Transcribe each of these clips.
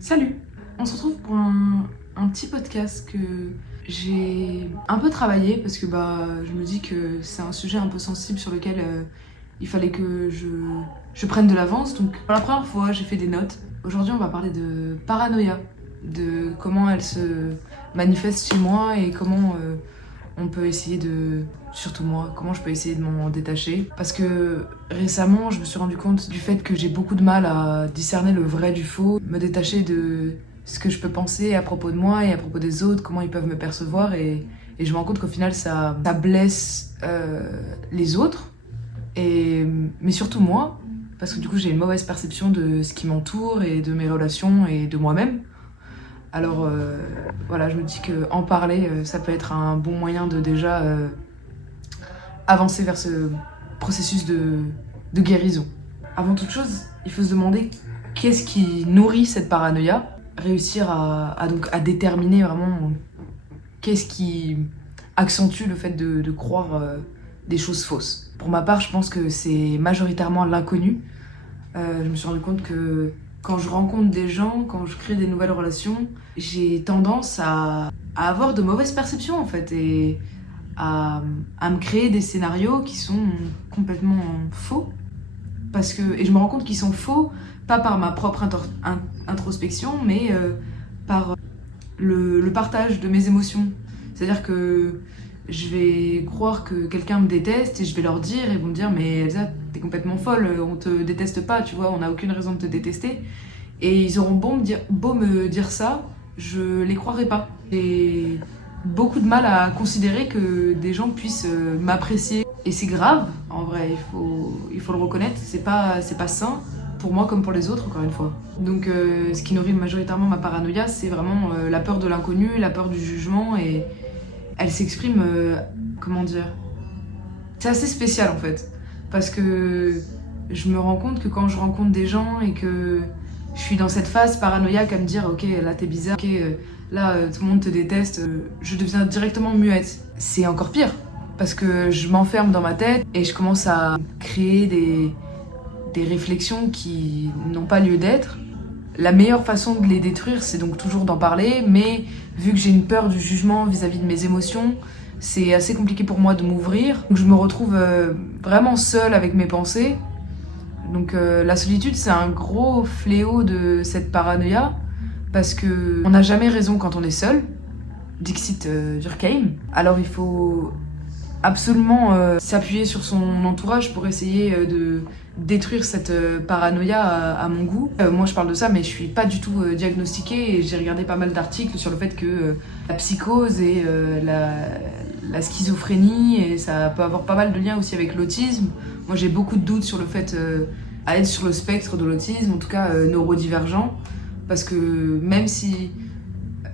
Salut! On se retrouve pour un petit podcast que j'ai un peu travaillé parce que je me dis que c'est un sujet un peu sensible sur lequel il fallait que je prenne de l'avance. Donc pour la première fois, j'ai fait des notes. Aujourd'hui, on va parler de paranoïa, de comment elle se manifeste chez moi et comment on peut essayer de... Surtout moi, comment je peux essayer de m'en détacher. Parce que récemment, je me suis rendu compte du fait que j'ai beaucoup de mal à discerner le vrai du faux, me détacher de ce que je peux penser à propos de moi et à propos des autres, comment ils peuvent me percevoir. Et je me rends compte qu'au final, ça blesse les autres, mais surtout moi. Parce que du coup, j'ai une mauvaise perception de ce qui m'entoure et de mes relations et de moi-même. Alors voilà, je me dis qu'en parler, ça peut être un bon moyen de déjà avancer vers ce processus de guérison. Avant toute chose, il faut se demander qu'est-ce qui nourrit cette paranoïa, réussir à déterminer vraiment qu'est-ce qui accentue le fait de croire des choses fausses. Pour ma part, je pense que c'est majoritairement l'inconnu. Je me suis rendu compte que quand je rencontre des gens, quand je crée des nouvelles relations, j'ai tendance à avoir de mauvaises perceptions en fait et à me créer des scénarios qui sont complètement faux. Et je me rends compte qu'ils sont faux, pas par ma propre introspection, mais par le partage de mes émotions. C'est-à-dire que je vais croire que quelqu'un me déteste et je vais leur dire, et ils vont me dire mais Elsa, t'es complètement folle, on te déteste pas, tu vois, on n'a aucune raison de te détester. Et ils auront beau me dire ça, je les croirai pas. J'ai beaucoup de mal à considérer que des gens puissent m'apprécier. Et c'est grave, en vrai, il faut le reconnaître, c'est pas sain, pour moi comme pour les autres, encore une fois. Donc ce qui nourrit majoritairement ma paranoïa, c'est vraiment la peur de l'inconnu, la peur du jugement, et elle s'exprime, comment dire, c'est assez spécial en fait, parce que je me rends compte que quand je rencontre des gens et que je suis dans cette phase paranoïaque à me dire ok là t'es bizarre, ok là tout le monde te déteste, je deviens directement muette. C'est encore pire, parce que je m'enferme dans ma tête et je commence à créer des réflexions qui n'ont pas lieu d'être. La meilleure façon de les détruire, c'est donc toujours d'en parler, mais vu que j'ai une peur du jugement vis-à-vis de mes émotions, c'est assez compliqué pour moi de m'ouvrir. Donc je me retrouve vraiment seule avec mes pensées. Donc la solitude, c'est un gros fléau de cette paranoïa, parce que on n'a jamais raison quand on est seul. Dixit Durkheim. Alors il faut absolument s'appuyer sur son entourage pour essayer de détruire cette paranoïa à mon goût. Moi je parle de ça mais je suis pas du tout diagnostiquée et j'ai regardé pas mal d'articles sur le fait que la psychose et la schizophrénie, et ça peut avoir pas mal de liens aussi avec l'autisme. Moi j'ai beaucoup de doutes sur le fait à être sur le spectre de l'autisme, en tout cas neurodivergent, parce que même si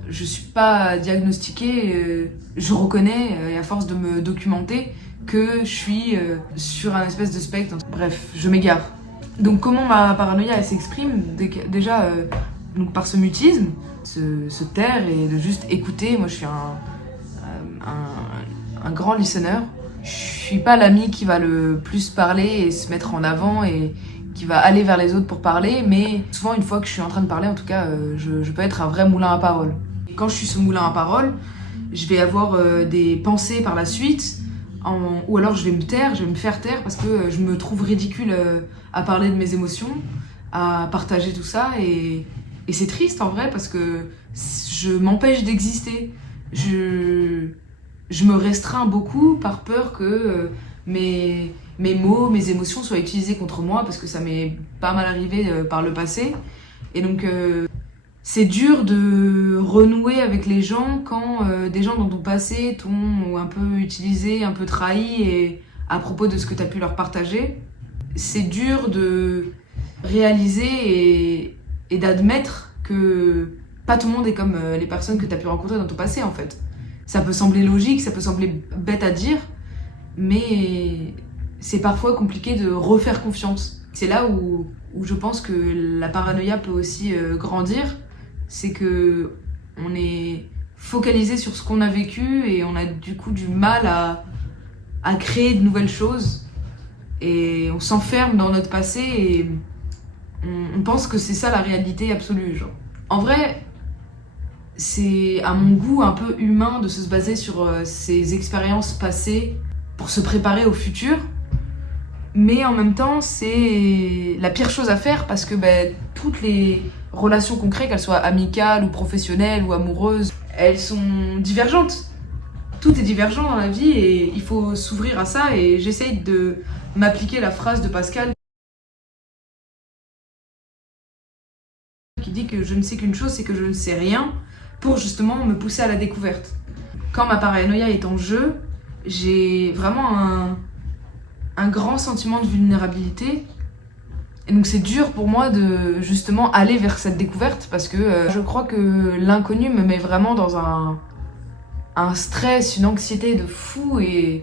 je suis pas diagnostiquée, je reconnais, et à force de me documenter, que je suis sur un espèce de spectre. Bref, je m'égare. Donc comment ma paranoïa elle s'exprime? Déjà donc par ce mutisme, se taire et de juste écouter. Moi je suis un grand listener. Je suis pas l'ami qui va le plus parler et se mettre en avant et qui va aller vers les autres pour parler, mais souvent une fois que je suis en train de parler, en tout cas, je peux être un vrai moulin à parole. Et quand je suis ce moulin à parole, je vais avoir des pensées par la suite, ou alors je vais me taire, je vais me faire taire parce que je me trouve ridicule à parler de mes émotions, à partager tout ça, et c'est triste en vrai parce que je m'empêche d'exister. Je me restreins beaucoup par peur que mes mots, mes émotions soient utilisées contre moi, parce que ça m'est pas mal arrivé par le passé. Et donc c'est dur de renouer avec les gens quand des gens dans ton passé t'ont un peu utilisé, un peu trahi, et à propos de ce que t'as pu leur partager. C'est dur de réaliser et d'admettre que pas tout le monde est comme les personnes que t'as pu rencontrer dans ton passé en fait. Ça peut sembler logique, ça peut sembler bête à dire, mais c'est parfois compliqué de refaire confiance. C'est là où je pense que la paranoïa peut aussi grandir, c'est que on est focalisé sur ce qu'on a vécu et on a du coup du mal à créer de nouvelles choses, et on s'enferme dans notre passé et on pense que c'est ça la réalité absolue, genre. En vrai, c'est à mon goût un peu humain de se baser sur ses expériences passées pour se préparer au futur. Mais en même temps, c'est la pire chose à faire parce que toutes les relations qu'on crée, qu'elles soient amicales ou professionnelles ou amoureuses, elles sont divergentes. Tout est divergent dans la vie et il faut s'ouvrir à ça. Et j'essaye de m'appliquer la phrase de Pascal qui dit que je ne sais qu'une chose, c'est que je ne sais rien, pour justement me pousser à la découverte. Quand ma paranoïa est en jeu, j'ai vraiment un grand sentiment de vulnérabilité. Et donc c'est dur pour moi de justement aller vers cette découverte parce que je crois que l'inconnu me met vraiment dans un stress, une anxiété de fou et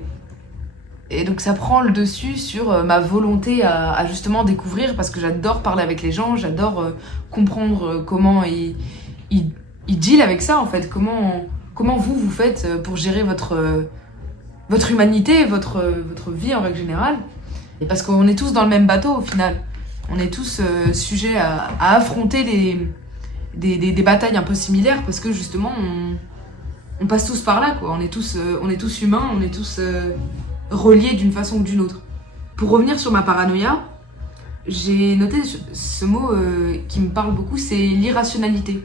donc ça prend le dessus sur ma volonté à justement découvrir parce que j'adore parler avec les gens, j'adore comprendre comment ils deal avec ça en fait, comment vous faites pour gérer votre humanité, votre vie en règle générale. Et parce qu'on est tous dans le même bateau au final. On est tous sujets à affronter des batailles un peu similaires parce que justement on passe tous par là quoi. On est tous humains, on est tous reliés d'une façon ou d'une autre. Pour revenir sur ma paranoïa, j'ai noté ce mot qui me parle beaucoup, c'est l'irrationalité.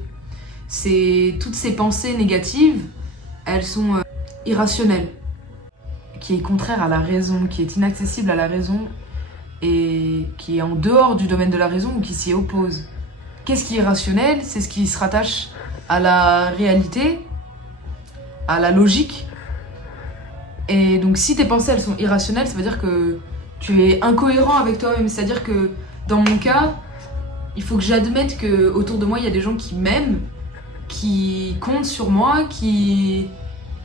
C'est toutes ces pensées négatives, elles sont irrationnelles, qui est contraire à la raison, qui est inaccessible à la raison et qui est en dehors du domaine de la raison ou qui s'y oppose. Qu'est-ce qui est rationnel? C'est ce qui se rattache à la réalité, à la logique. Et donc si tes pensées elles sont irrationnelles, ça veut dire que tu es incohérent avec toi-même. C'est-à-dire que dans mon cas, il faut que j'admette que autour de moi, il y a des gens qui m'aiment, qui comptent sur moi, qui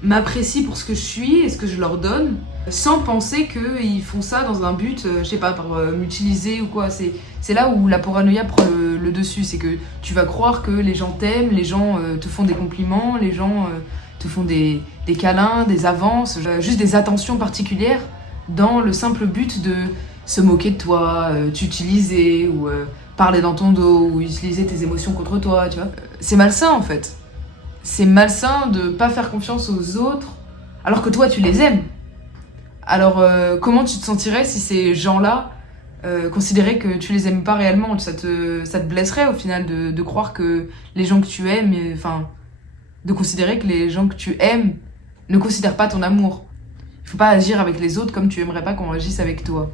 m'apprécient pour ce que je suis et ce que je leur donne, sans penser qu'ils font ça dans un but, je sais pas, par m'utiliser ou quoi. C'est là où la paranoïa prend le dessus, c'est que tu vas croire que les gens t'aiment, les gens te font des compliments, les gens te font des câlins, des avances, juste des attentions particulières dans le simple but de se moquer de toi, t'utiliser ou parler dans ton dos ou utiliser tes émotions contre toi, tu vois. C'est malsain en fait. C'est malsain de pas faire confiance aux autres alors que toi tu les aimes. Alors comment tu te sentirais si ces gens-là considéraient que tu les aimes pas réellement? Ça te blesserait au final de croire que les gens que tu aimes, enfin, de considérer que les gens que tu aimes ne considèrent pas ton amour. Il faut pas agir avec les autres comme tu aimerais pas qu'on agisse avec toi.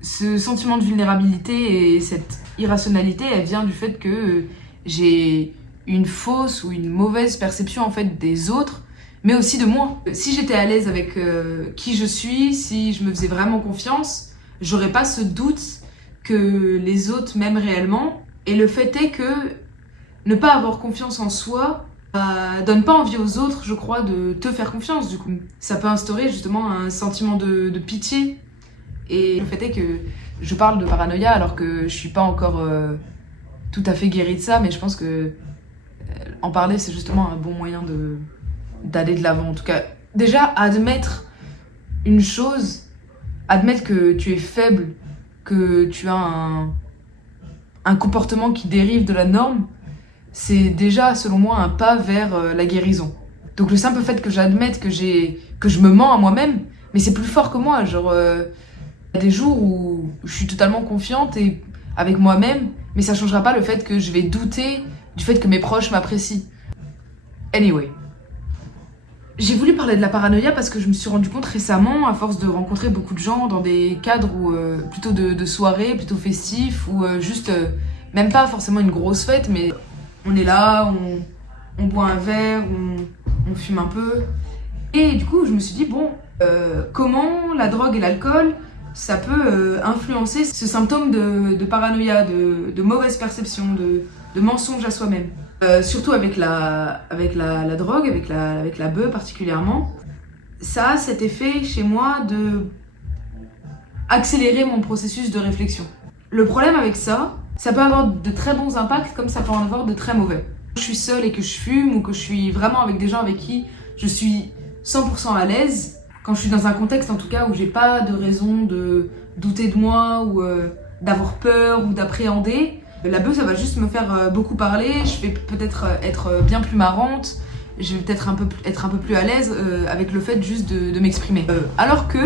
Ce sentiment de vulnérabilité et cette irrationalité, elle vient du fait que j'ai une fausse ou une mauvaise perception en fait des autres, mais aussi de moi. Si j'étais à l'aise avec qui je suis, si je me faisais vraiment confiance, j'aurais pas ce doute que les autres m'aiment réellement. Et le fait est que ne pas avoir confiance en soi donne pas envie aux autres, je crois, de te faire confiance du coup. Ça peut instaurer justement un sentiment de pitié. Et le fait est que je parle de paranoïa alors que je suis pas encore tout à fait guérie de ça, mais je pense que en parler c'est justement un bon moyen d'aller de l'avant. En tout cas, déjà admettre une chose, admettre que tu es faible, que tu as un comportement qui dérive de la norme, c'est déjà selon moi un pas vers la guérison. Donc le simple fait que j'admette que je me mens à moi-même, mais c'est plus fort que moi, genre y a des jours où je suis totalement confiante et avec moi-même, mais ça changera pas le fait que je vais douter du fait que mes proches m'apprécient. Anyway. J'ai voulu parler de la paranoïa parce que je me suis rendu compte récemment, à force de rencontrer beaucoup de gens dans des cadres où, plutôt de soirées, plutôt festifs, ou juste, même pas forcément une grosse fête, mais on est là, on boit un verre, on fume un peu. Et du coup, je me suis dit, bon, comment la drogue et l'alcool, ça peut influencer ce symptôme de paranoïa, de mauvaise perception, de mensonge à soi-même. Surtout avec la drogue, avec la beuh particulièrement. Ça a cet effet chez moi de accélérer mon processus de réflexion. Le problème avec ça, ça peut avoir de très bons impacts comme ça peut en avoir de très mauvais. Quand je suis seule et que je fume ou que je suis vraiment avec des gens avec qui je suis 100% à l'aise, quand je suis dans un contexte en tout cas où j'ai pas de raison de douter de moi ou d'avoir peur ou d'appréhender, La bœuf, ça va juste me faire beaucoup parler, je vais peut-être être bien plus marrante, je vais peut-être être un peu plus à l'aise avec le fait juste de m'exprimer. Alors que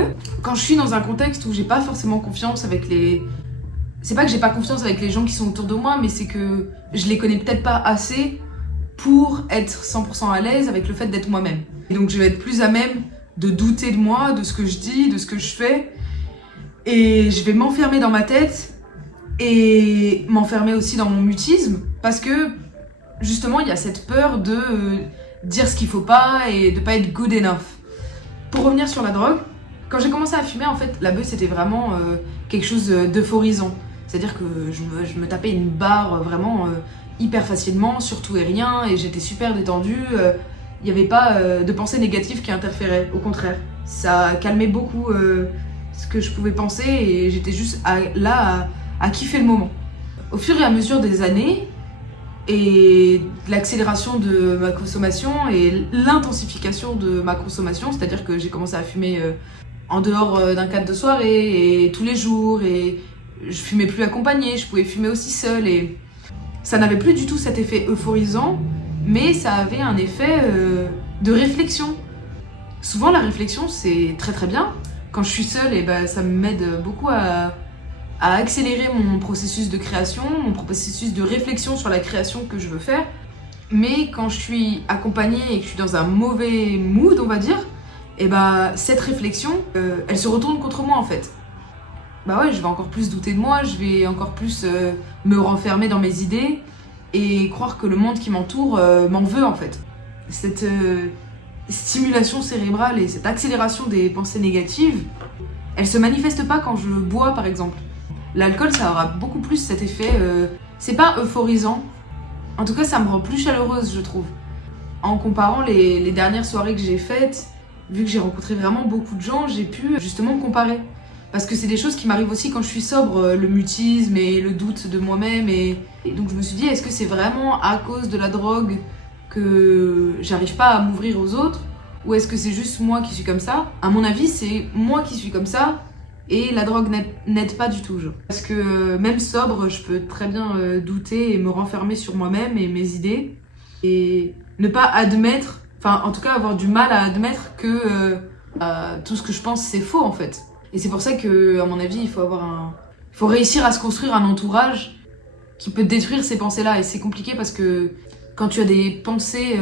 quand je suis dans un contexte où j'ai pas forcément confiance avec les... C'est pas que j'ai pas confiance avec les gens qui sont autour de moi, mais c'est que je les connais peut-être pas assez pour être 100% à l'aise avec le fait d'être moi-même. Et donc je vais être plus à même de douter de moi, de ce que je dis, de ce que je fais. Et je vais m'enfermer dans ma tête et m'enfermer aussi dans mon mutisme parce que justement il y a cette peur de dire ce qu'il faut pas et de pas être good enough. Pour revenir sur la drogue, quand j'ai commencé à fumer, en fait, la bœuf c'était vraiment quelque chose d'euphorisant. C'est-à-dire que je me tapais une barre vraiment hyper facilement, sur tout et rien, et j'étais super détendue. Il n'y avait pas de pensée négative qui interférait, au contraire. Ça calmait beaucoup ce que je pouvais penser et j'étais juste là à kiffer le moment. Au fur et à mesure des années et de l'accélération de ma consommation et l'intensification de ma consommation, c'est-à-dire que j'ai commencé à fumer en dehors d'un cadre de soirée et tous les jours, et je fumais plus accompagnée, je pouvais fumer aussi seule, et ça n'avait plus du tout cet effet euphorisant, mais ça avait un effet de réflexion. Souvent la réflexion c'est très très bien. Quand je suis seule, et ben, ça m'aide beaucoup à accélérer mon processus de création, mon processus de réflexion sur la création que je veux faire. Mais quand je suis accompagnée et que je suis dans un mauvais mood, on va dire, et bah cette réflexion, elle se retourne contre moi en fait. Bah ouais, je vais encore plus douter de moi, je vais encore plus me renfermer dans mes idées et croire que le monde qui m'entoure m'en veut en fait. Cette stimulation cérébrale et cette accélération des pensées négatives, elle se manifeste pas quand je bois par exemple. L'alcool, ça aura beaucoup plus cet effet, c'est pas euphorisant, en tout cas ça me rend plus chaleureuse je trouve. En comparant les dernières soirées que j'ai faites, vu que j'ai rencontré vraiment beaucoup de gens, j'ai pu justement me comparer. Parce que c'est des choses qui m'arrivent aussi quand je suis sobre, le mutisme et le doute de moi-même. Et donc je me suis dit, est-ce que c'est vraiment à cause de la drogue que j'arrive pas à m'ouvrir aux autres? Ou est-ce que c'est juste moi qui suis comme ça? À mon avis, c'est moi qui suis comme ça et la drogue n'aide pas du tout. Genre. Parce que même sobre, je peux très bien douter et me renfermer sur moi-même et mes idées. Et ne pas admettre, enfin en tout cas avoir du mal à admettre que tout ce que je pense c'est faux en fait. Et c'est pour ça que, à mon avis, il faut réussir à se construire un entourage qui peut détruire ces pensées-là. Et c'est compliqué parce que quand tu as des pensées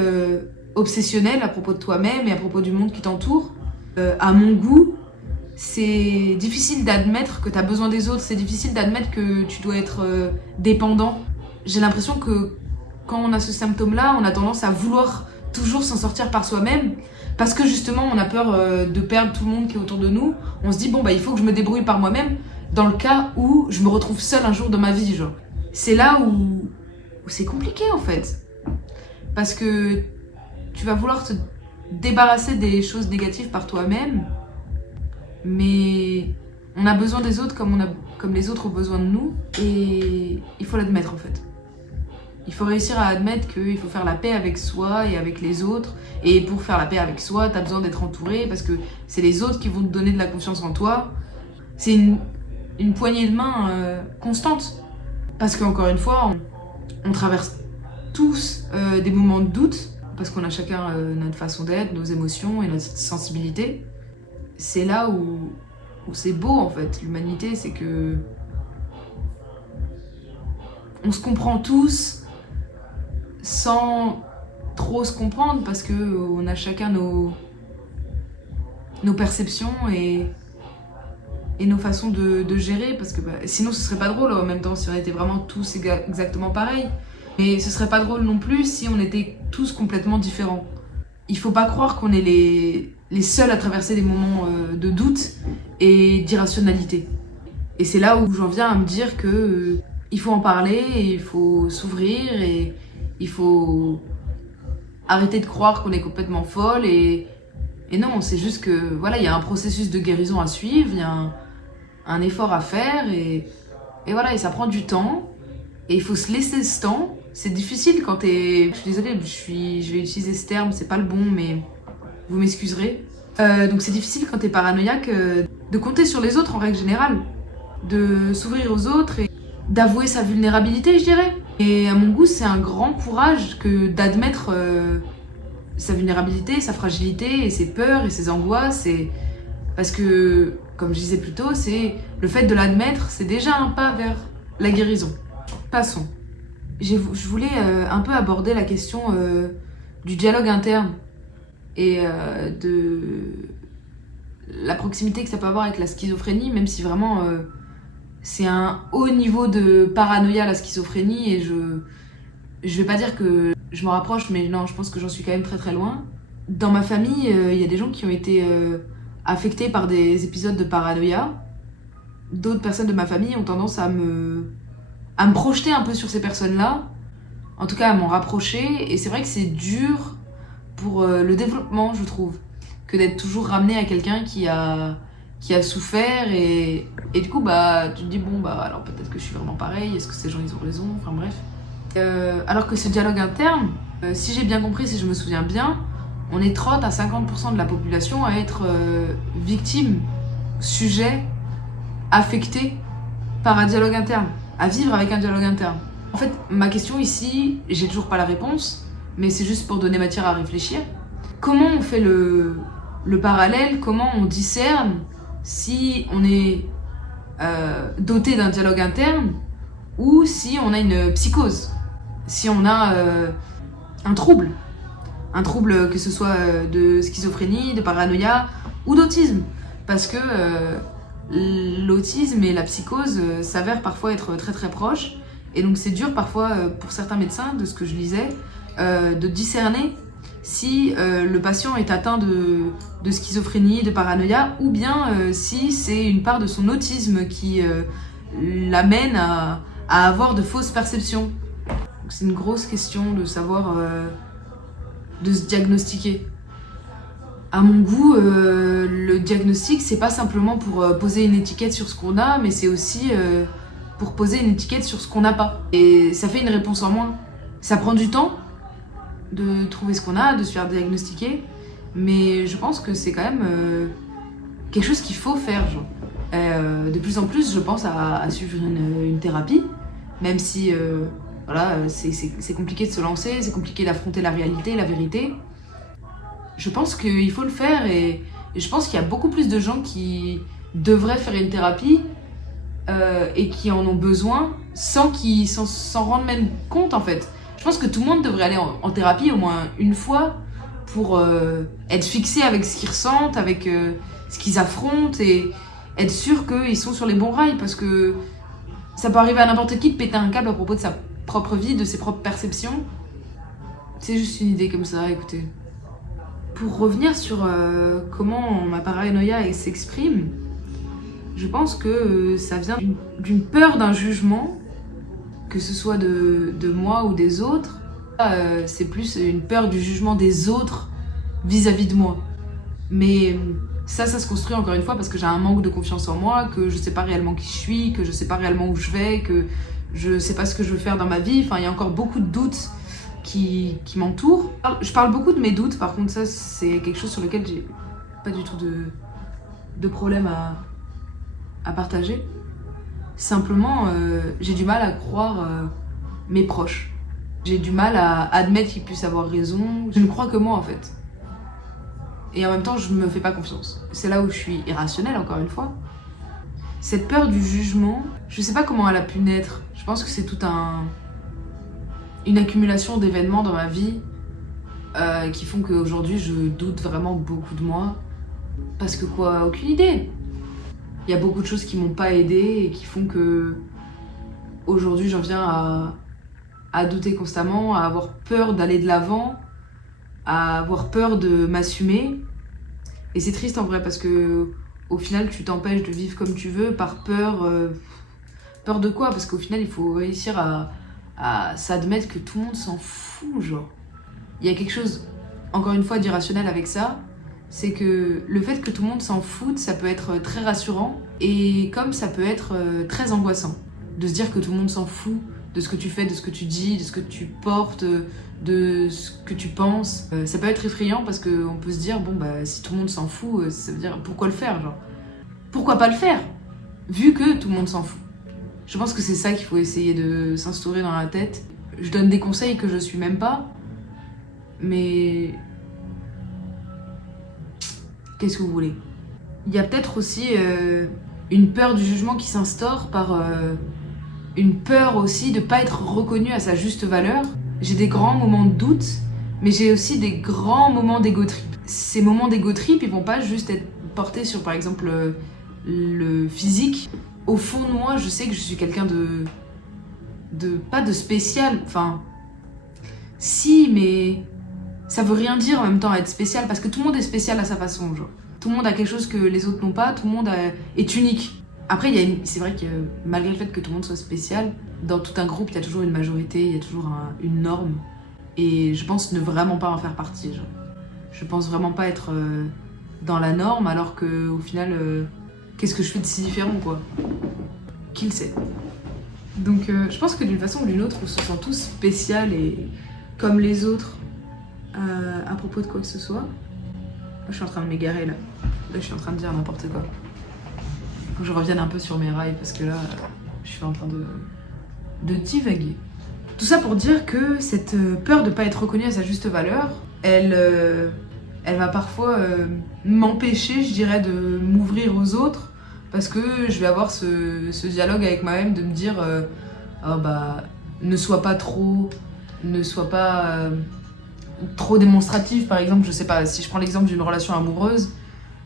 obsessionnelles à propos de toi-même et à propos du monde qui t'entoure, à mon goût, c'est difficile d'admettre que tu as besoin des autres, c'est difficile d'admettre que tu dois être dépendant. J'ai l'impression que quand on a ce symptôme-là, on a tendance à vouloir toujours s'en sortir par soi-même. Parce que justement, on a peur de perdre tout le monde qui est autour de nous. On se dit, bon, bah, il faut que je me débrouille par moi-même dans le cas où je me retrouve seule un jour dans ma vie, genre. C'est là où c'est compliqué, en fait. Parce que tu vas vouloir te débarrasser des choses négatives par toi-même, mais on a besoin des autres comme les autres ont besoin de nous, et il faut l'admettre, en fait. Il faut réussir à admettre qu'il faut faire la paix avec soi et avec les autres. Et pour faire la paix avec soi, t'as besoin d'être entouré parce que c'est les autres qui vont te donner de la confiance en toi. C'est une poignée de main constante. Parce qu'encore une fois, on traverse tous des moments de doute parce qu'on a chacun notre façon d'être, nos émotions et notre sensibilité. C'est là où c'est beau en fait. L'humanité, c'est que on se comprend tous sans trop se comprendre parce que on a chacun nos perceptions et nos façons de gérer, parce que sinon ce serait pas drôle en même temps si on était vraiment tous exactement pareils, mais ce serait pas drôle non plus si on était tous complètement différents. Il faut pas croire qu'on est les seuls à traverser des moments de doute et d'irrationalité, et c'est là où j'en viens à me dire que il faut en parler et il faut s'ouvrir et il faut arrêter de croire qu'on est complètement folle et non, c'est juste que voilà, il y a un processus de guérison à suivre, il y a un effort à faire et voilà, et ça prend du temps et il faut se laisser ce temps. C'est difficile quand t'es... Je suis désolée, je vais utiliser ce terme, c'est pas le bon, mais vous m'excuserez. Donc c'est difficile quand t'es paranoïaque de compter sur les autres en règle générale, de s'ouvrir aux autres et d'avouer sa vulnérabilité, je dirais. Et à mon goût, c'est un grand courage que d'admettre sa vulnérabilité, sa fragilité, et ses peurs, et ses angoisses. Parce que, comme je disais plus tôt, c'est le fait de l'admettre, c'est déjà un pas vers la guérison. Passons. Je voulais un peu aborder la question du dialogue interne et de la proximité que ça peut avoir avec la schizophrénie, même si vraiment c'est un haut niveau de paranoïa, la schizophrénie, et je vais pas dire que je m'en rapproche, mais non, je pense que j'en suis quand même très très loin. Dans ma famille, il y a des gens qui ont été affectés par des épisodes de paranoïa. D'autres personnes de ma famille ont tendance à me projeter un peu sur ces personnes-là, en tout cas à m'en rapprocher, et c'est vrai que c'est dur pour le développement, je trouve, que d'être toujours ramené à quelqu'un qui a souffert, et du coup bah tu te dis bon bah alors peut-être que je suis vraiment pareil, est-ce que ces gens ils ont raison, enfin bref. Alors que ce dialogue interne, si j'ai bien compris, si je me souviens bien, on est 30 à 50% de la population à être victime, sujet, affecté par un dialogue interne, à vivre avec un dialogue interne. En fait, ma question ici, j'ai toujours pas la réponse, mais c'est juste pour donner matière à réfléchir. Comment on fait le parallèle, comment on discerne si on est doté d'un dialogue interne ou si on a une psychose, si on a un trouble que ce soit de schizophrénie, de paranoïa ou d'autisme, parce que l'autisme et la psychose s'avèrent parfois être très très proches, et donc c'est dur parfois pour certains médecins, de ce que je lisais, de discerner si le patient est atteint de schizophrénie, de paranoïa, ou bien si c'est une part de son autisme qui l'amène à avoir de fausses perceptions. C'est une grosse question de savoir, de se diagnostiquer. À mon goût, le diagnostic, c'est pas simplement pour poser une étiquette sur ce qu'on a, mais c'est aussi pour poser une étiquette sur ce qu'on n'a pas. Et ça fait une réponse en moins. Ça prend du temps de trouver ce qu'on a, de se faire diagnostiquer, mais je pense que c'est quand même quelque chose qu'il faut faire. Genre. De plus en plus, je pense à suivre une thérapie, même si voilà, c'est compliqué de se lancer, c'est compliqué d'affronter la réalité, la vérité. Je pense qu'il faut le faire, et je pense qu'il y a beaucoup plus de gens qui devraient faire une thérapie et qui en ont besoin sans qu'ils s'en rendent même compte en fait. Je pense que tout le monde devrait aller en thérapie au moins une fois pour être fixé avec ce qu'ils ressentent, avec ce qu'ils affrontent, et être sûr qu'ils sont sur les bons rails, parce que ça peut arriver à n'importe qui de péter un câble à propos de sa propre vie, de ses propres perceptions. C'est juste une idée comme ça, écoutez. Pour revenir sur comment ma paranoïa s'exprime, je pense que ça vient d'une peur d'un jugement, que ce soit de moi ou des autres. C'est plus une peur du jugement des autres vis-à-vis de moi. Mais ça se construit encore une fois parce que j'ai un manque de confiance en moi, que je sais pas réellement qui je suis, que je sais pas réellement où je vais, que je sais pas ce que je veux faire dans ma vie. Enfin, il y a encore beaucoup de doutes qui m'entourent. Je parle beaucoup de mes doutes, par contre ça c'est quelque chose sur lequel j'ai pas du tout de problème à partager. Simplement, j'ai du mal à croire mes proches. J'ai du mal à admettre qu'ils puissent avoir raison. Je ne crois que moi en fait. Et en même temps, je me fais pas confiance. C'est là où je suis irrationnelle, encore une fois. Cette peur du jugement, je sais pas comment elle a pu naître. Je pense que c'est toute une accumulation d'événements dans ma vie qui font qu'aujourd'hui je doute vraiment beaucoup de moi. Parce que quoi, aucune idée. Il y a beaucoup de choses qui m'ont pas aidée et qui font que aujourd'hui j'en viens à douter constamment, à avoir peur d'aller de l'avant, à avoir peur de m'assumer. Et c'est triste en vrai parce que au final tu t'empêches de vivre comme tu veux par peur. Peur de quoi? Parce qu'au final il faut réussir à s'admettre que tout le monde s'en fout, genre. Il y a quelque chose, encore une fois, d'irrationnel avec ça. C'est que le fait que tout le monde s'en foute, ça peut être très rassurant, et comme ça peut être très angoissant. De se dire que tout le monde s'en fout de ce que tu fais, de ce que tu dis, de ce que tu portes, de ce que tu penses. Ça peut être effrayant parce qu'on peut se dire, bon bah si tout le monde s'en fout, ça veut dire pourquoi le faire, genre. Pourquoi pas le faire, vu que tout le monde s'en fout? Je pense que c'est ça qu'il faut essayer de s'instaurer dans la tête. Je donne des conseils que je suis même pas, mais qu'est-ce que vous voulez? Il y a peut-être aussi une peur du jugement qui s'instaure par une peur aussi de pas être reconnue à sa juste valeur. J'ai des grands moments de doute, mais j'ai aussi des grands moments d'ego trip. Ces moments d'ego trip, ils vont pas juste être portés sur, par exemple, le physique. Au fond de moi, je sais que je suis quelqu'un pas de spécial, enfin, si, mais ça veut rien dire en même temps être spécial, parce que tout le monde est spécial à sa façon, genre. Tout le monde a quelque chose que les autres n'ont pas, tout le monde est unique. Après, c'est vrai que malgré le fait que tout le monde soit spécial, dans tout un groupe, il y a toujours une majorité, il y a toujours une norme. Et je pense ne vraiment pas en faire partie, genre. Je pense vraiment pas être dans la norme, alors que au final, qu'est-ce que je fais de si différent, quoi? Qui le sait? Donc je pense que d'une façon ou d'une autre, on se sent tous spécial et comme les autres à propos de quoi que ce soit. Là, je suis en train de m'égarer, là. Là, je suis en train de dire n'importe quoi. Faut que je revienne un peu sur mes rails, parce que là, je suis en train de divaguer. Tout ça pour dire que cette peur de pas être reconnue à sa juste valeur, elle va parfois m'empêcher, je dirais, de m'ouvrir aux autres, parce que je vais avoir ce dialogue avec moi-même de me dire oh bah, ne sois pas trop démonstratif, par exemple. Je sais pas, si je prends l'exemple d'une relation amoureuse,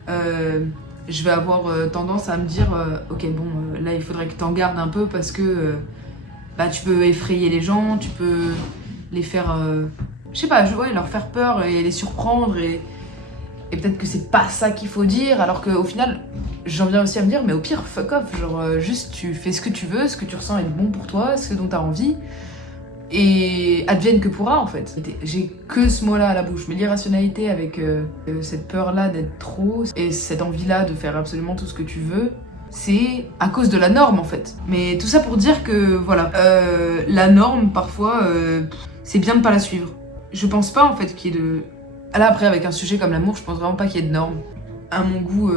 je vais avoir tendance à me dire ok, bon, là il faudrait que t'en gardes un peu, parce que bah, tu peux effrayer les gens, tu peux les faire je sais pas, ouais, leur faire peur et les surprendre, et peut-être que c'est pas ça qu'il faut dire, alors qu'au final j'en viens aussi à me dire mais au pire fuck off, genre juste tu fais ce que tu veux, ce que tu ressens est bon pour toi, ce dont t'as envie, et advienne que pourra en fait. J'ai que ce mot là à la bouche, mais l'irrationalité avec cette peur là d'être trop et cette envie là de faire absolument tout ce que tu veux, c'est à cause de la norme en fait. Mais tout ça pour dire que voilà, la norme parfois c'est bien de pas la suivre. Je pense pas en fait qu'il y ait de... Là après avec un sujet comme l'amour, je pense vraiment pas qu'il y ait de normes. À mon goût,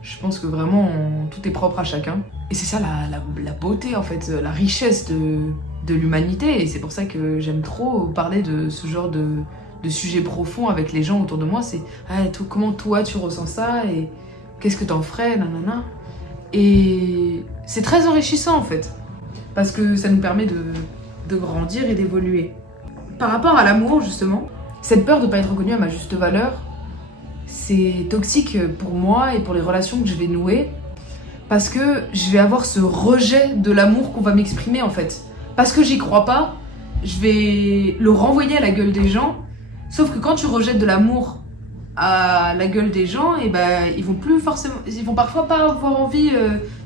je pense que vraiment tout est propre à chacun. Et c'est ça la beauté en fait, la richesse de l'humanité. Et c'est pour ça que j'aime trop parler de ce genre de sujets profonds avec les gens autour de moi. C'est comment toi tu ressens ça, et qu'est-ce que t'en ferais, nanana. Et c'est très enrichissant en fait, parce que ça nous permet de grandir et d'évoluer. Par rapport à l'amour justement, cette peur de pas être reconnue à ma juste valeur, c'est toxique pour moi et pour les relations que je vais nouer, parce que je vais avoir ce rejet de l'amour qu'on va m'exprimer en fait. Parce que j'y crois pas, je vais le renvoyer à la gueule des gens. Sauf que quand tu rejettes de l'amour à la gueule des gens, et ben ils vont parfois pas avoir envie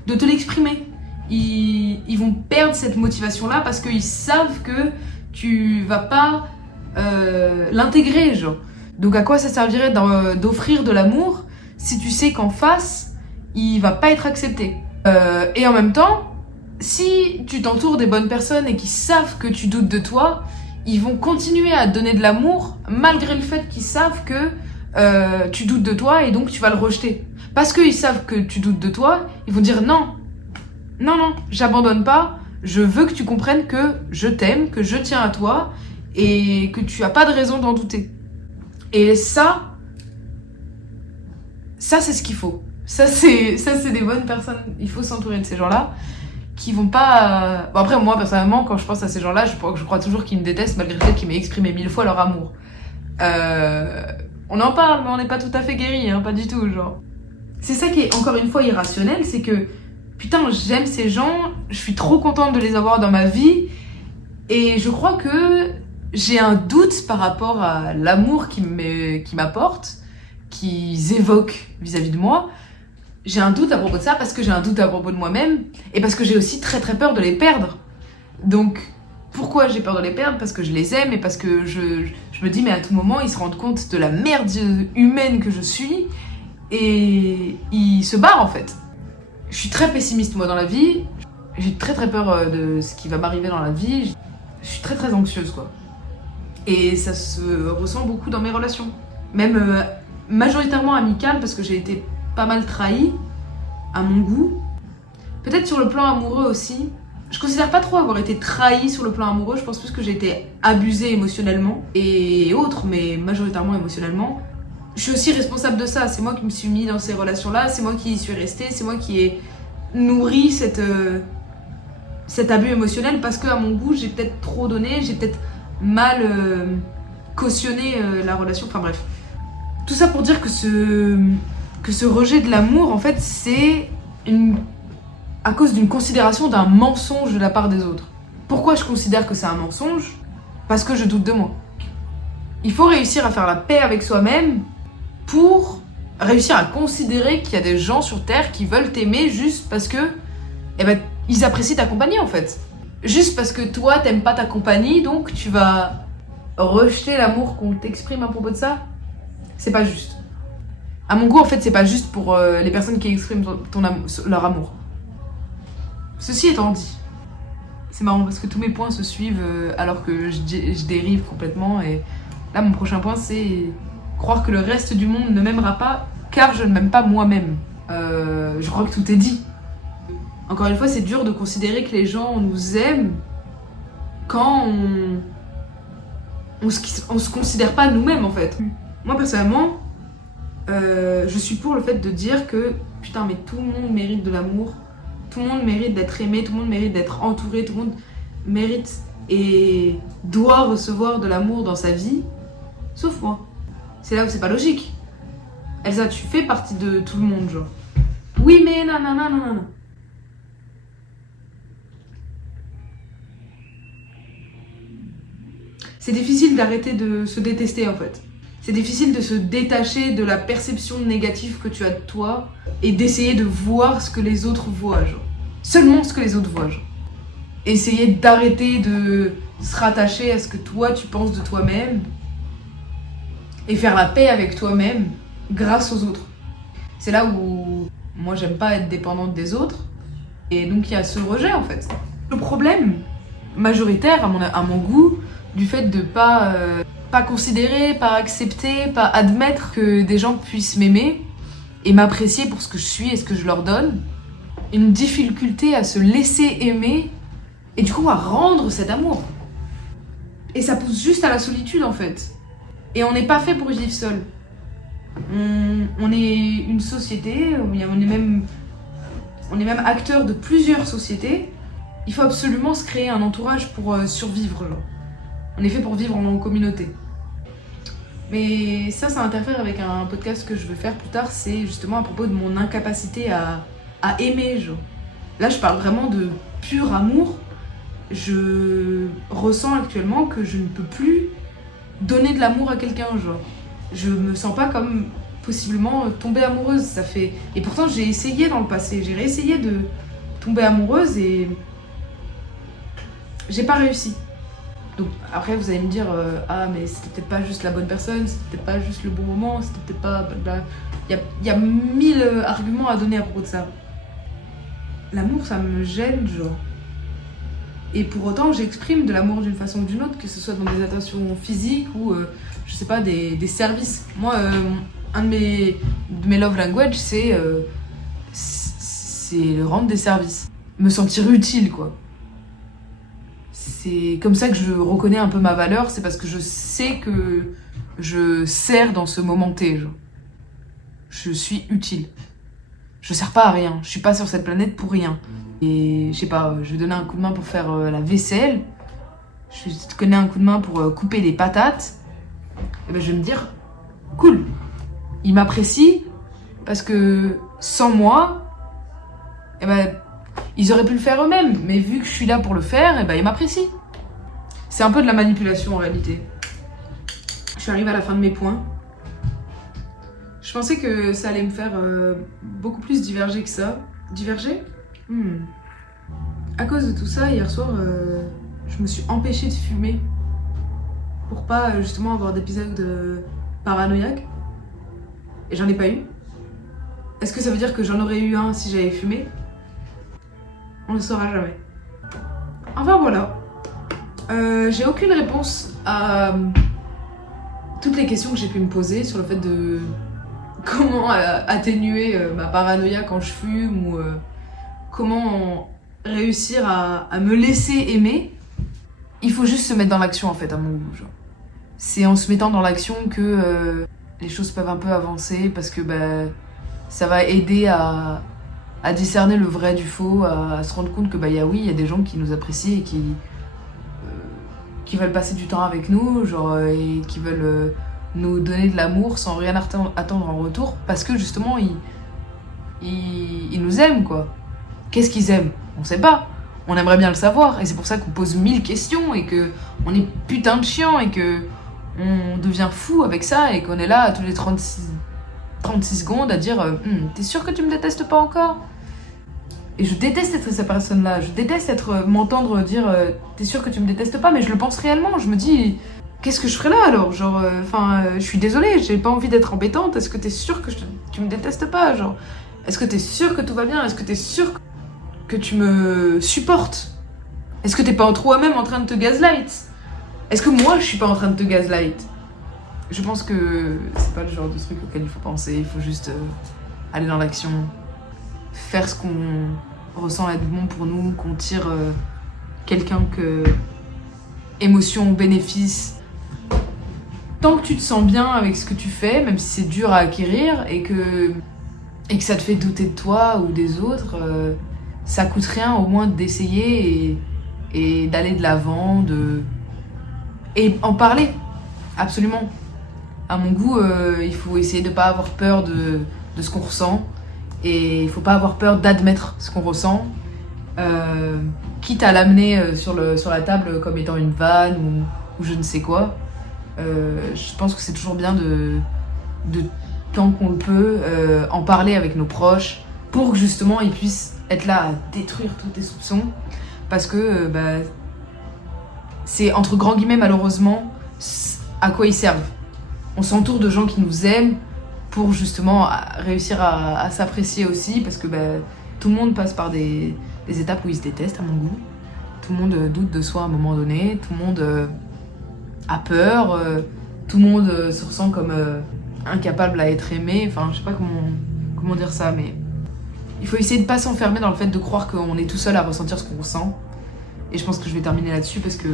de te l'exprimer. Ils vont perdre cette motivation là, parce qu'ils savent que tu vas pas l'intégrer, genre. Donc à quoi ça servirait d'offrir de l'amour si tu sais qu'en face il va pas être accepté? Et en même temps, si tu t'entoures des bonnes personnes et qui savent que tu doutes de toi, ils vont continuer à te donner de l'amour malgré le fait qu'ils savent que tu doutes de toi, et donc tu vas le rejeter. Parce qu'ils savent que tu doutes de toi, ils vont dire non, j'abandonne pas, je veux que tu comprennes que je t'aime, que je tiens à toi, et que tu as pas de raison d'en douter. Et ça c'est ce qu'il faut. Ça c'est des bonnes personnes. Il faut s'entourer de ces gens-là qui vont pas... Bon après, moi personnellement, quand je pense à ces gens-là, je crois toujours qu'ils me détestent, malgré le fait qu'ils m'aient exprimé 1000 fois leur amour. On en parle, mais on n'est pas tout à fait guéris, hein, pas du tout, genre. C'est ça qui est encore une fois irrationnel, c'est que putain, j'aime ces gens, je suis trop contente de les avoir dans ma vie, et je crois que j'ai un doute par rapport à l'amour qu'ils m'apportent, qu'ils évoquent vis-à-vis de moi. J'ai un doute à propos de ça, parce que j'ai un doute à propos de moi-même, et parce que j'ai aussi très très peur de les perdre. Donc, pourquoi j'ai peur de les perdre? Parce que je les aime, et parce que je me dis, mais à tout moment, ils se rendent compte de la merde humaine que je suis, et ils se barrent en fait. Je suis très pessimiste moi dans la vie, j'ai très très peur de ce qui va m'arriver dans la vie, je suis très très anxieuse quoi. Et ça se ressent beaucoup dans mes relations, même majoritairement amicales, parce que j'ai été pas mal trahie à mon goût. Peut-être sur le plan amoureux aussi, Je considère pas trop avoir été trahie sur le plan amoureux, je pense plus que j'ai été abusée émotionnellement et autres, mais majoritairement émotionnellement. Je suis aussi responsable de ça, c'est moi qui me suis mis dans ces relations-là, c'est moi qui y suis restée, c'est moi qui ai nourri cet abus émotionnel parce que à mon goût j'ai peut-être trop donné, j'ai peut-être mal cautionné la relation, enfin bref. Tout ça pour dire que ce rejet de l'amour, en fait, c'est à cause d'une considération d'un mensonge de la part des autres. Pourquoi je considère que c'est un mensonge? Parce que je doute de moi. Il faut réussir à faire la paix avec soi-même pour réussir à considérer qu'il y a des gens sur Terre qui veulent t'aimer juste parce que ils apprécient ta compagnie en fait. Juste parce que toi t'aimes pas ta compagnie, donc tu vas rejeter l'amour qu'on t'exprime à propos de ça. C'est pas juste. À mon goût, en fait, c'est pas juste pour les personnes qui expriment leur amour. Ceci étant dit, c'est marrant parce que tous mes points se suivent alors que je dérive complètement. Et là, mon prochain point, c'est croire que le reste du monde ne m'aimera pas car je ne m'aime pas moi-même. Je crois que tout est dit. Encore une fois, c'est dur de considérer que les gens nous aiment quand on se considère pas nous-mêmes en fait. Moi personnellement, je suis pour le fait de dire que putain mais tout le monde mérite de l'amour, tout le monde mérite d'être aimé, tout le monde mérite d'être entouré, tout le monde mérite et doit recevoir de l'amour dans sa vie, sauf moi. C'est là où c'est pas logique. Elsa, tu fais partie de tout le monde, genre. Oui mais nanana nanana. C'est difficile d'arrêter de se détester en fait. C'est difficile de se détacher de la perception négative que tu as de toi et d'essayer de voir ce que les autres voient, genre. Seulement ce que les autres voient, genre. Essayer d'arrêter de se rattacher à ce que toi tu penses de toi-même et faire la paix avec toi-même grâce aux autres. C'est là où moi j'aime pas être dépendante des autres et donc il y a ce rejet en fait. Le problème majoritaire à mon goût du fait de pas considérer, pas accepter, pas admettre que des gens puissent m'aimer et m'apprécier pour ce que je suis et ce que je leur donne. Une difficulté à se laisser aimer et du coup à rendre cet amour. Et ça pousse juste à la solitude en fait. Et on n'est pas fait pour vivre seul. On est une société, on est même acteur de plusieurs sociétés. Il faut absolument se créer un entourage pour survivre, genre. On est fait pour vivre en communauté. Mais ça interfère avec un podcast que je veux faire plus tard, c'est justement à propos de mon incapacité à aimer, genre. Là, je parle vraiment de pur amour. Je ressens actuellement que je ne peux plus donner de l'amour à quelqu'un, genre. Je me sens pas comme possiblement tomber amoureuse, ça fait... Et pourtant, j'ai essayé dans le passé, j'ai réessayé de tomber amoureuse et j'ai pas réussi. Donc après vous allez me dire ah mais c'était peut-être pas juste la bonne personne, c'était peut-être pas juste le bon moment, c'était peut-être pas... Il y a 1000 arguments à donner à propos de ça. L'amour ça me gêne genre. Et pour autant j'exprime de l'amour d'une façon ou d'une autre, que ce soit dans des attentions physiques ou je sais pas des services. Moi un de mes love language c'est rendre des services. Me sentir utile quoi. C'est comme ça que je reconnais un peu ma valeur, c'est parce que je sais que je sers dans ce moment T, genre. Je suis utile. Je sers pas à rien, je suis pas sur cette planète pour rien. Et je sais pas, je vais donner un coup de main pour faire la vaisselle, je vais te donner un coup de main pour couper des patates, et ben je vais me dire, cool, ils m'apprécient parce que sans moi, et ben ils auraient pu le faire eux-mêmes, mais vu que je suis là pour le faire, et ben ils m'apprécient. C'est un peu de la manipulation en réalité. Je suis arrivée à la fin de mes points. Je pensais que ça allait me faire beaucoup plus diverger que ça. Diverger ? À cause de tout ça, hier soir, je me suis empêchée de fumer pour pas justement avoir d'épisode paranoïaque. Et j'en ai pas eu. Est-ce que ça veut dire que j'en aurais eu un si j'avais fumé ? On le saura jamais. Enfin voilà. J'ai aucune réponse à toutes les questions que j'ai pu me poser sur le fait de comment atténuer ma paranoïa quand je fume ou comment réussir à me laisser aimer, il faut juste se mettre dans l'action en fait à mon goût. Genre. C'est en se mettant dans l'action que les choses peuvent un peu avancer parce que ça va aider à discerner le vrai du faux, à se rendre compte que il y a des gens qui nous apprécient et qui veulent passer du temps avec nous, genre, et qui veulent nous donner de l'amour sans rien attendre en retour parce que justement ils nous aiment quoi. Qu'est-ce qu'ils aiment? On sait pas. On aimerait bien le savoir et c'est pour ça qu'on pose 1000 questions et que on est putain de chiant et que on devient fou avec ça et qu'on est là tous les 36 secondes à dire t'es sûr que tu me détestes pas encore? Et je déteste être cette personne-là, je déteste m'entendre dire t'es sûr que tu me détestes pas, mais je le pense réellement, je me dis qu'est-ce que je ferais là alors? Genre, je suis désolée, j'ai pas envie d'être embêtante, est-ce que t'es sûr que tu me détestes pas? Genre, est-ce que t'es sûr que tout va bien? Est-ce que t'es sûr que tu me supportes? Est-ce que t'es pas toi-même en train de te gaslight? Est-ce que moi je suis pas en train de te gaslight? Je pense que c'est pas le genre de truc auquel il faut penser, il faut juste aller dans l'action, faire ce qu'on ressent être bon pour nous, qu'on tire quelqu'un que émotion, bénéfice. Tant que tu te sens bien avec ce que tu fais, même si c'est dur à acquérir et que ça te fait douter de toi ou des autres, ça coûte rien au moins d'essayer et d'aller de l'avant, et en parler, absolument. À mon goût, il faut essayer de pas avoir peur de ce qu'on ressent et il faut pas avoir peur d'admettre ce qu'on ressent, quitte à l'amener sur la table comme étant une vanne ou je ne sais quoi. Je pense que c'est toujours bien de tant qu'on le peut en parler avec nos proches pour que justement ils puissent être là à détruire tous tes soupçons parce que c'est entre grands guillemets malheureusement à quoi ils servent. On s'entoure de gens qui nous aiment pour justement réussir à s'apprécier aussi parce que tout le monde passe par des étapes où ils se détestent à mon goût. Tout le monde doute de soi à un moment donné, tout le monde a peur, tout le monde se ressent comme incapable à être aimé, enfin je sais pas comment dire ça, mais il faut essayer de pas s'enfermer dans le fait de croire qu'on est tout seul à ressentir ce qu'on ressent. Et je pense que je vais terminer là-dessus parce que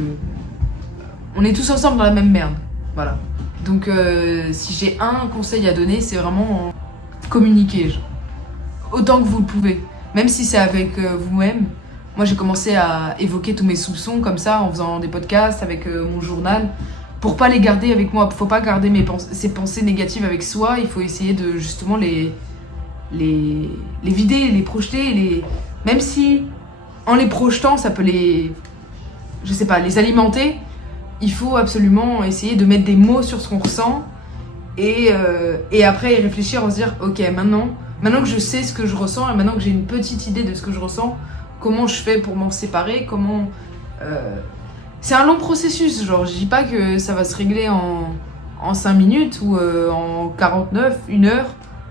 on est tous ensemble dans la même merde, voilà. Donc si j'ai un conseil à donner, c'est vraiment communiquer, genre. Autant que vous le pouvez, même si c'est avec vous-même. Moi j'ai commencé à évoquer tous mes soupçons comme ça en faisant des podcasts avec mon journal pour pas les garder avec moi. Faut pas garder ces pensées négatives avec soi, il faut essayer de justement les vider, les projeter, même si en les projetant ça peut les alimenter. Il faut absolument essayer de mettre des mots sur ce qu'on ressent et après y réfléchir, en se dire ok, maintenant que je sais ce que je ressens et maintenant que j'ai une petite idée de ce que je ressens, comment je fais pour m'en séparer, c'est un long processus, genre je dis pas que ça va se régler en 5 minutes ou en 49, 1 heure,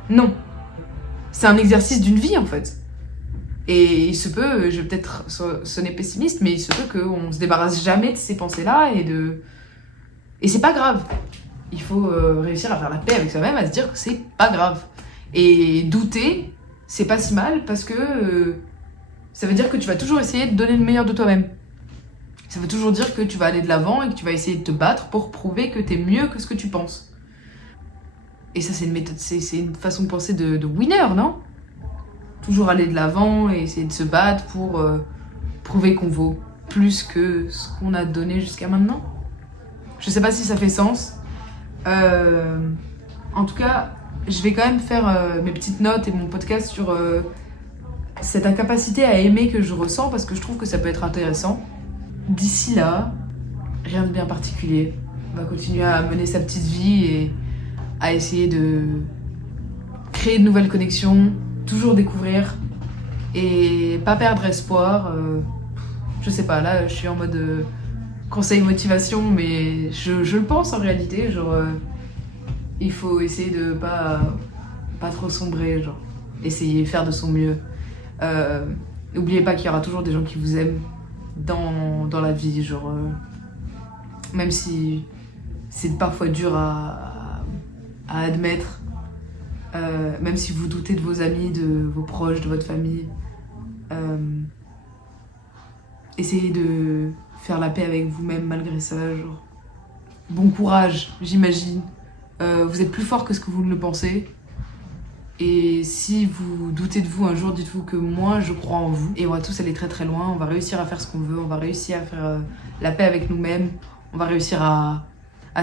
non. C'est un exercice d'une vie en fait. Et il se peut, je vais peut-être sonner pessimiste, mais il se peut qu'on se débarrasse jamais de ces pensées-là et c'est pas grave. Il faut réussir à faire la paix avec soi-même, à se dire que c'est pas grave. Et douter, c'est pas si mal parce que ça veut dire que tu vas toujours essayer de donner le meilleur de toi-même. Ça veut toujours dire que tu vas aller de l'avant et que tu vas essayer de te battre pour prouver que t'es mieux que ce que tu penses. Et ça, c'est une méthode, c'est une façon de penser de winner, non? Toujours aller de l'avant et essayer de se battre pour prouver qu'on vaut plus que ce qu'on a donné jusqu'à maintenant. Je sais pas si ça fait sens. En tout cas, je vais quand même faire mes petites notes et mon podcast sur cette incapacité à aimer que je ressens parce que je trouve que ça peut être intéressant. D'ici là, rien de bien particulier. On va continuer à mener sa petite vie et à essayer de créer de nouvelles connexions, toujours découvrir et pas perdre espoir. Je sais pas, là je suis en mode conseil motivation, mais je le pense en réalité, genre il faut essayer de pas trop sombrer, genre essayer, faire de son mieux. N'oubliez pas qu'il y aura toujours des gens qui vous aiment dans la vie, genre même si c'est parfois dur à admettre, même si vous doutez de vos amis, de vos proches, de votre famille, essayez de faire la paix avec vous-même malgré ça, genre. Bon courage, j'imagine. Vous êtes plus fort que ce que vous ne le pensez. Et si vous doutez de vous un jour, dites-vous que moi, je crois en vous. Et on va tous aller très très loin, on va réussir à faire ce qu'on veut, on va réussir à faire la paix avec nous-mêmes, on va réussir à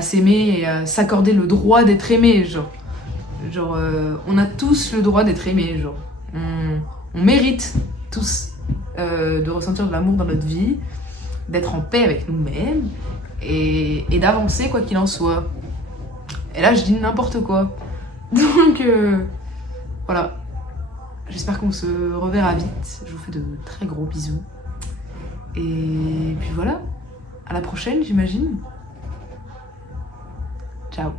s'aimer et à s'accorder le droit d'être aimé, genre. Genre, on a tous le droit d'être aimé, genre. On mérite tous de ressentir de l'amour dans notre vie, d'être en paix avec nous-mêmes et d'avancer quoi qu'il en soit. Et là, je dis n'importe quoi. Donc, voilà. J'espère qu'on se reverra vite. Je vous fais de très gros bisous. Et puis voilà. À la prochaine, j'imagine. Ciao.